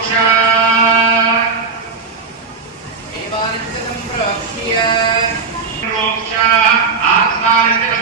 मोक्ष मोक्ष आत्मा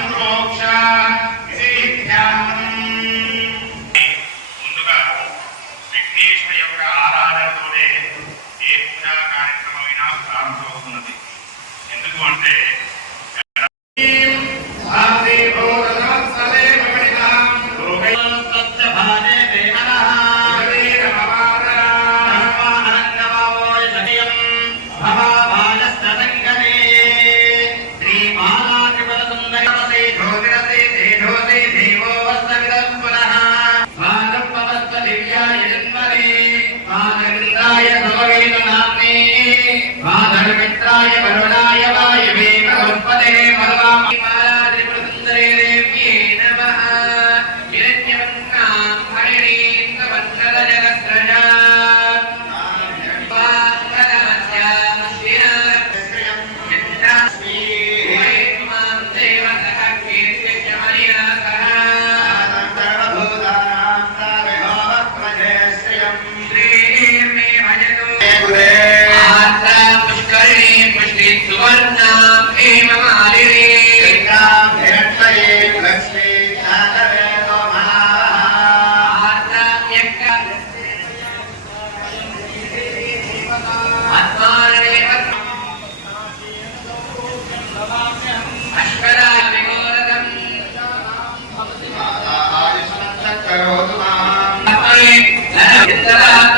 যারা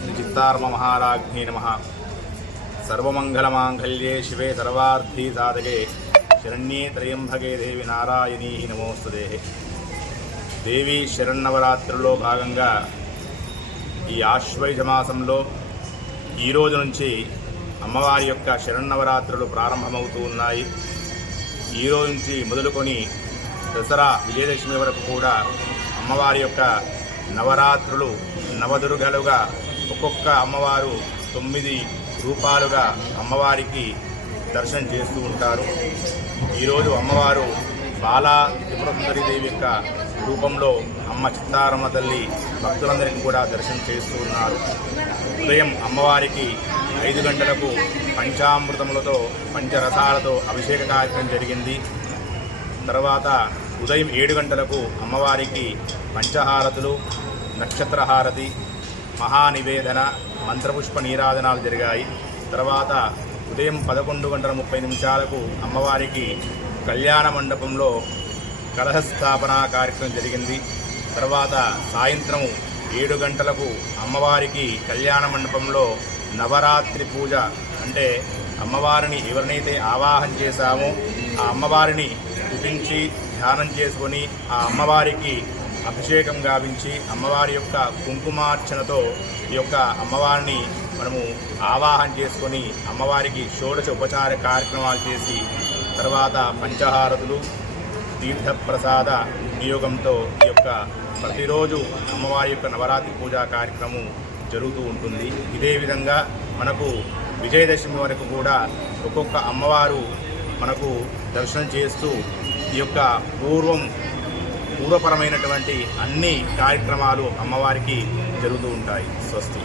శ్రీచిత్తార్మమహారాజ్ఞే నమ సర్వమంగళమాంగళ్యే శివే సర్వార్థీ సాధకే శరణ్యే త్రయంభగే దేవి నారాయణీ నమోస్తు దేవి శరణవరాత్రిలో భాగంగా ఈ ఆశ్వయుజ మాసంలో ఈరోజు నుంచి అమ్మవారి యొక్క శరణవరాత్రులు ప్రారంభమవుతూ ఉన్నాయి. ఈరోజు నుంచి మొదలుకొని దసరా విజయదశమి వరకు కూడా అమ్మవారి యొక్క నవరాత్రులు నవదుర్గలుగా ఒక్కొక్క అమ్మవారు తొమ్మిది రూపాలుగా అమ్మవారికి దర్శనం చేస్తూ ఉంటారు. ఈరోజు అమ్మవారు బాలా దేవి యొక్క రూపంలో అమ్మ చిత్తారమ్మ తల్లి భక్తులందరికీ కూడా దర్శనం చేస్తూ ఉన్నారు. ఉదయం అమ్మవారికి ఐదు గంటలకు పంచామృతములతో పంచరసాలతో అభిషేక కార్యక్రమం జరిగింది. తర్వాత ఉదయం ఏడు గంటలకు అమ్మవారికి పంచహారతులు నక్షత్రహారతి మహానివేదన మంత్రపుష్ప నీరాధనాలు జరిగాయి. తర్వాత ఉదయం పదకొండు గంటల ముప్పై నిమిషాలకు అమ్మవారికి కళ్యాణ మండపంలో కలహస్థాపన కార్యక్రమం జరిగింది. తర్వాత సాయంత్రం ఏడు గంటలకు అమ్మవారికి కళ్యాణ మండపంలో నవరాత్రి పూజ అంటే అమ్మవారిని ఎవరినైతే ఆవాహన చేశామో ఆ అమ్మవారిని స్థుతించి ధ్యానం చేసుకొని ఆ అమ్మవారికి అభిషేకం గావించి అమ్మవారి యొక్క కుంకుమార్చనతో ఈ యొక్క అమ్మవారిని మనము ఆవాహన చేసుకొని అమ్మవారికి షోడశ ఉపచార కార్యక్రమాలు చేసి తర్వాత పంచహారతులు తీర్థప్రసాద వినియోగంతో ఈ యొక్క ప్రతిరోజు అమ్మవారి యొక్క నవరాత్రి పూజా కార్యక్రమం జరుగుతూ ఉంటుంది. ఇదే విధంగా మనకు విజయదశమి వరకు కూడా ఒక్కొక్క అమ్మవారు మనకు దర్శనం చేస్తూ ఈ యొక్క పూర్వం పూర్వపరమైనటువంటి అన్ని కార్యక్రమాలు అమ్మవారికి జరుగుతూ ఉంటాయి. స్వస్తి.